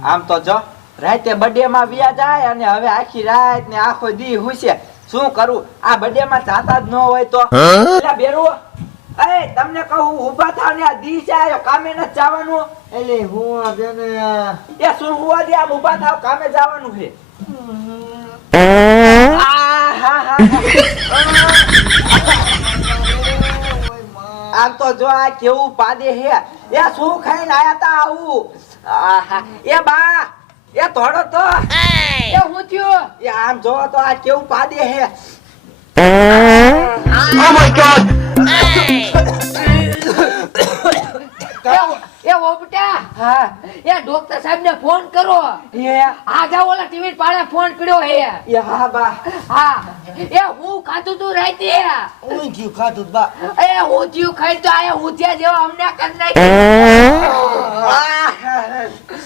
આમ તો જો રાતે બર્થડે માં વ્યા જાય અને હવે આખી રાત ને આખો દી હુશે. શું કરું? આ બર્થડે માં જાતા જ ન હોય તો એલા બેરુ એ તમને કહું ઊભા થાવ ને. આ દી છે આયો કામે ન જવાનું. એટલે હું આ બેન એ શું હુવા દે આમ ઊભા થાવ કામે જવાનું છે. આમ તો જો આ કેવું પાદે હે. એ શું ખાઈને આયા તા આવું? એ બા એ થોડો તો એ હું થયું? એ આમ જો તો આ કેવું પાદે હે. ઓ માય ગોડ એ ઓ બેટા, હા એ ડોક્ટર સાહેબ ને ફોન કરો. એ આ જાવ ઓલા ટીવી પાડે ફોન પડ્યો હે. એ હા બા હા એ હું ખાધું તું રાતે. હું જીવ ખાધું બા એ હું થયું ખાઈ તો આયા ઉધ્યા જેવા અમને કરી નાખ્યું.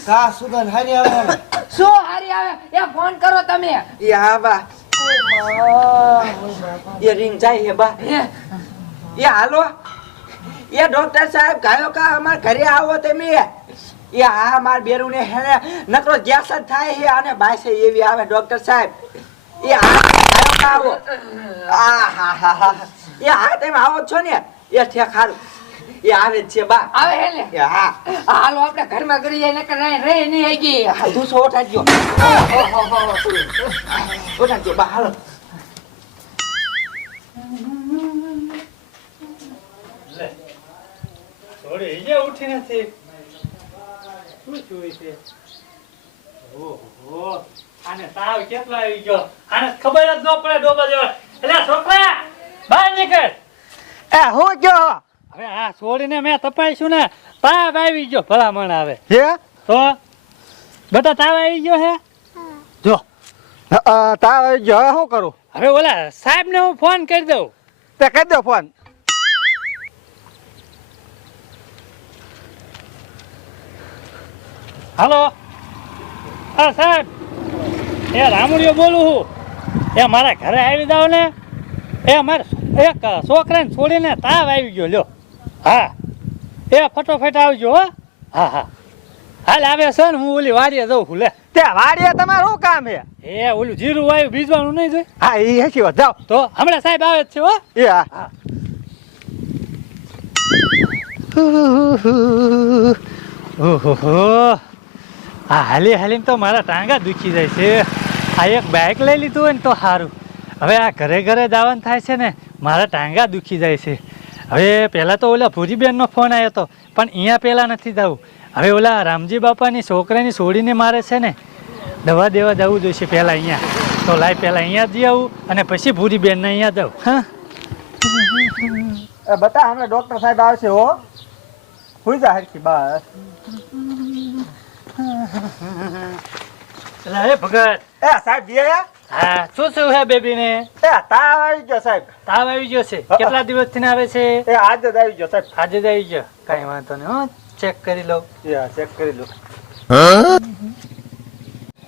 કા સુગંધ હારી આવે શું હારી આવે? એ ફોન કરો તમે. એ હા બા એ રિંગ જાય હે બા. એ હાલો એ ડોક્ટર સાહેબ ગાયો કા અમાર ઘરે આવો તમે. એ હા માર બેરુ ને હે નકરો ગેસ જ થાય છે અને બાસે એવી આવે ડોક્ટર સાહેબ. એ હા ગાયો કા આવો. એ હા તમે આવો છો ને એ ઠેક હારું. એ આવે જ છે બા. આવે હે ને? એ હા હાલો આપણે ઘરમાં કરી જાય નકર રહે નહીં આઈ હા દુસો ઉઠાડજો. ઉઠાડજો બા હાલો. થોડી ઈજે ઉઠી નથી. શું જોઈ છે? ઓહો આને તાવ કેટલો આવી ગયો. આને ખબર જ ન પડે ડોબા જેવા. એટલે છોકરા બહાર નીકળ. એ હું કયો હવે આ છોડીને મેં તપાઈશું ને તાવ આવી ગયો. ભલામણ આવે હે તો બેટા તાવ આવી ગયો હે. જો તાવ આવી ગયો હવે શું કરું? હવે ઓલા સાહેબ ને હું ફોન કરી દઉં. તે કરી દો ફોન. હાલો હા સાહેબ એ રામુડિયો બોલું છું. એ મારા ઘરે આવી જાવ ને. એ મારે એક છોકરાને છોડીને તાવ આવી ગયો લ્યો. હા એ ફટોફટ આવજો હો. હા હા હાલ આવે છે ને હું ઓલી વાડીએ જઉં છું લે. તે વાડીએ તમારું શું કામ છે? એ ઓલું જીરું વાયું બીજવાનું નહીં જોઈ. હા એ હસી વાત જાઓ. તો હમણાં સાહેબ આવે જ છે હો. એ હા ઓહો આ હાલી હાલીને તો મારા ટાંગા દુખી જાય છે. આ એક બાઇક લઈ લીધું હોય ને તો સારું. હવે આ ઘરે ઘરે જવાનું થાય છે ને મારા ટાંગા દુખી જાય છે. હવે પહેલાં તો ઓલા ભૂરીબેનનો ફોન આવ્યો હતો પણ અહીંયા પહેલાં નથી જવું. હવે ઓલા રામજી બાપાની છોકરાની છોડીને મારે છે ને દવા દેવા જવું જોઈશે પહેલાં અહીંયા. તો લાય પહેલાં અહીંયા જઈ આવું અને પછી ભૂરીબેનને અહીંયા જાઉં. હા બતા હમણાં ડોક્ટર સાહેબ આવશે હો. હુઈ જા હરખી બસ. એટલે હે ભગત એ સાહેબ જે હા શું હે બેબીને? એ તાવ આવી ગયો સાહેબ. તાવ આવી ગયો છે? કેટલા દિવસથી આવે છે? એ આજે જ આવી ગયો સાહેબ. આજે જ આવી ગયો. કઈ વાંધો નહીં હો ચેક કરી લઉં. એ ચેક કરી લો.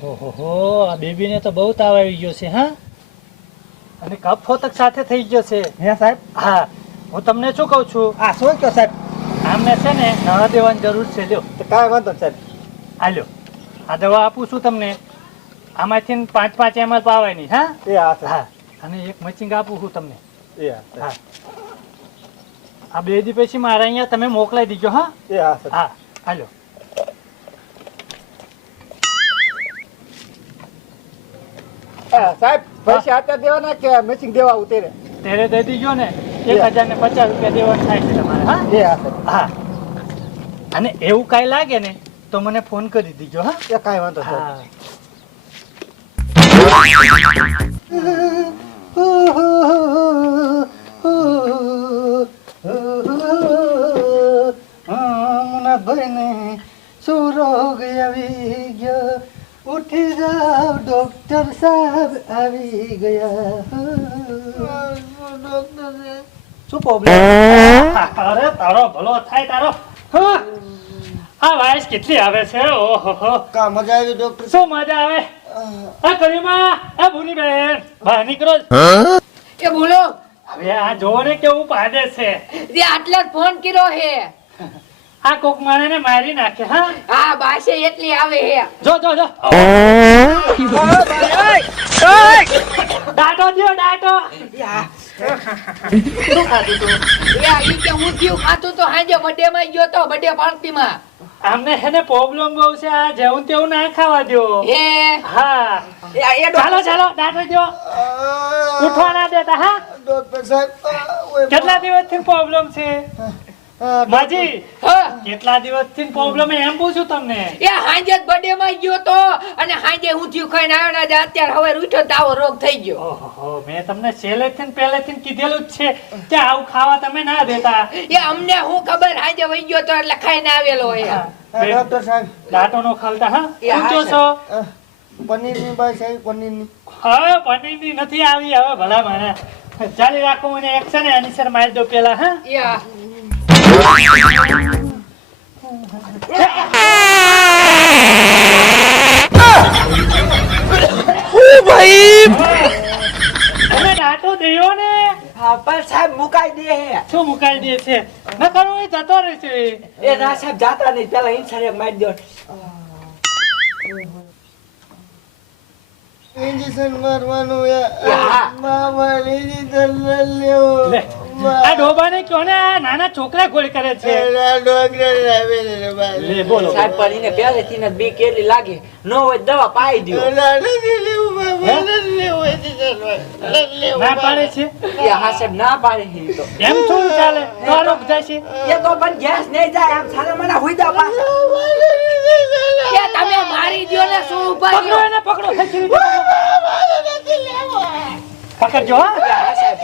ઓહો આ બેબીને તો બહુ તાવ આવી ગયો છે. હા અને કફ ફોતક સાથે થઈ ગયો છે. હે સાહેબ? હા હું તમને શું કહું છું આ શું કયો સાહેબ? આમને છે ને નવા દેવાની જરૂર છે. લ્યો તો કાંઈ વાંધો નહીં સાહેબ. આ લ્યો આ દવા આપું છું તમને. આમાંથી 5-5 ml પાવાની. હા એ હા સાહેબ. હા અને એક મચિંગ આપું છું તમને. એ હા સાહેબ. હા આ 2 દી પછી મારા અહીંયા તમે મોકલાઈ દીજો. હા એ હા સાહેબ. હા હાલો સાહેબ પૈસા અત્યારે દેવાના કે મેચિંગ દેવા ઉતરે? ત્યારે દઈ દીજો ને. 1050 રૂપિયા દેવાનું થાય છે તમારે. હા એ હા સાહેબ. હા અને એવું કાંઈ લાગે ને તો મને ફોન કરી દીજો. હા એ કાંઈ વાંધો સાહેબ. હા ભાઈને શું રોગ આવી ગયો? ઉઠી જાવ ડોક્ટર સાહેબ આવી ગયા. શું પ્રોબ્લેમ? અરે તારો ભલો થાય તારો. હા આ વાઈસ કેટલી આવે છે. ઓહો કા મજા આવી ડોક્ટર? શું મજા આવે? આ કરીમાં આ ભૂરી બેન બહાર નીકળો. એ બોલો. હવે આ જોવો ને કેવું પાડે છે. તે આટલા જ ફોન કર્યો હે. આ કોક માણસને મારી નાખે હા હા બાસે એટલી આવે હે જો ડાટો દ્યો ડાટો શું ખાધું તું? ઈ કે હું જીવ ખાતું તો હાંજે બર્થડે માં ગયો તો બર્થડે પાર્ટી માં આમને હેને પ્રોબ્લેમ બહુ છે આ જેવું તેવું ના ખાવા દો હે હા એ ચાલો ડાટો દ્યો ઉઠવા ના દેતા હા ડોક્ટર સાહેબ કેટલા દિવસથી પ્રોબ્લેમ છે માજી હા કેટલા દિવસથી પ્રોબ્લેમ એમ પૂછું તમને એ હાંજે જ બર્થડે માં ગયો તો અને હાંજે હું થયું ખાઈને આવ્યો ને અત્યારે હવે ઉઠ્યો તો આવો રોગ થઈ ગયો ઓહો મેં તમને પહેલેથી કીધેલું જ છે કે આવું ખાવા તમે ના દેતા એ અમને હું ખબર હાંજે વહી ગયો તો એટલે ખાઈને આવેલો હોય ડોક્ટર સાહેબ ડાટો નો ખાલતા હા એ હા ઊંચો છે. છો પનીરની બાઈ સાહેબ પનીરની હવે પનીરની નથી આવી હવે ભલા મને ચાલી રાખો મને એક્શન એની સર મારી દો પેલા હા યા તમે ડાટો દેયો ને હા પણ સાહેબ મુકાઈ દે હે શું મુકાઈ દે છે ન કરું એ જતો રહેશે એ ના સાહેબ જાતા નહીં પેલા ઇન્સારે મારી દો ઇન્જેક્શન મારવાનું હા. મામા ઇન્જેક્શન લેવો લે, આ ડોબાને કહો ને આ નાના છોકરા ગોળ કરે છે ડોક્ટર આવે લે બોલો સાહેબ પણ એને પહેલેથી ને બી કેટલી લાગે નો હોય તો દવા પાઈ દો ના પાડે છે એ હા સાહેબ ના પાડે છે ઈ તો એમ થોડું ચાલે તારો જાય છે એ તો પણ ગેસ નહીં જાય આમ સારા મને હુઈ દો પાછા કે તમે મારી દ્યો ને શું ઉભા પકડો રહ્યો એને પકડો ખેંચી લીધો. પકડજો હા હા સાહેબ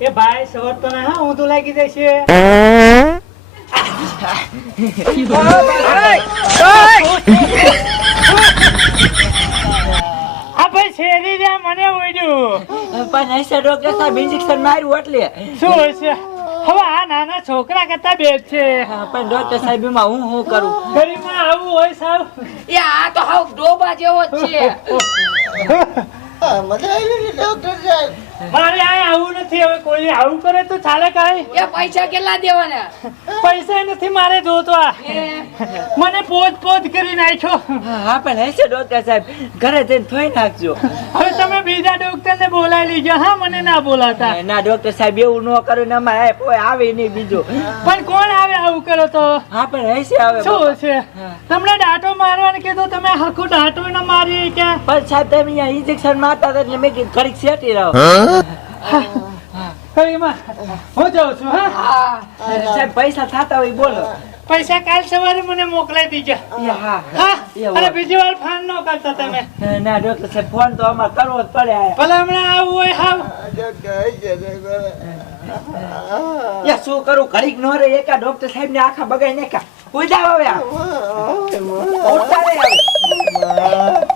એ ભાઈ સવાર તો ના હા હું તો લાગી જાય છે આ ભાઈ શેરી જા મને ઓઈડ્યું પણ એસે ડોક્ટર સાહેબ ઇન્જેક્શન માર્યું એટલે શું હોય છે હવે આ નાના છોકરા કરતા બે છે હા, પણ ડોક્ટર સાહેબ એમાં હું કરું ગરીબમાં આવું હોય સાહેબ એ આ તો હાવ ડોબા જેવો જ છે મજા આવી ડોક્ટર સાહેબ મારે આ આવું નથી હવે કોઈ આવું કરે તો ચાલે કાંઈ એ પૈસા કેટલા દેવાના પૈસા નથી મારે જોતો આ એ મને પોત કરી નાખ્યો હા પણ એસે ડોક્ટર સાહેબ ઘરે જઈને થોઈ નાખજો હવે તમે બીજા ડોક્ટર ને બોલાવી લીજો હા મને ના બોલાતા ના ડોક્ટર સાહેબ એવું ન કરું ને અમારે કોઈ આવે નહીં બીજું પણ કોણ આવે આવું કરો તો હા પણ એસે આવે શું છે તમને ડાંટો મારવાનું કીધું તમે હરખું ડાંટો ન મારી કે પણ સાહેબ તમે અહીંયા ઇન્જેક્શન મારતા હતા એટલે મેં કીધું ઘડીક સેટી રહો કઈમાં હું જાઉં છું હા હા સાહેબ પૈસા થતા હોય બોલો પૈસા કાલ સવારે મને મોકલાઈ દીજો હા હા એવું. અને બીજી વાર ફોન ન કરતા તમે ના ડોક્ટર સાહેબ ફોન તો અમારે કરવો જ પડે ભલા હમણાં આવું હોય હાવ યા શું કરું ઘડીક નો રે એકા ડોક્ટર સાહેબ ને આખા બગાઈ નાખ્યા કોઈ જાવ હવે ઉઠતા નહીં હવે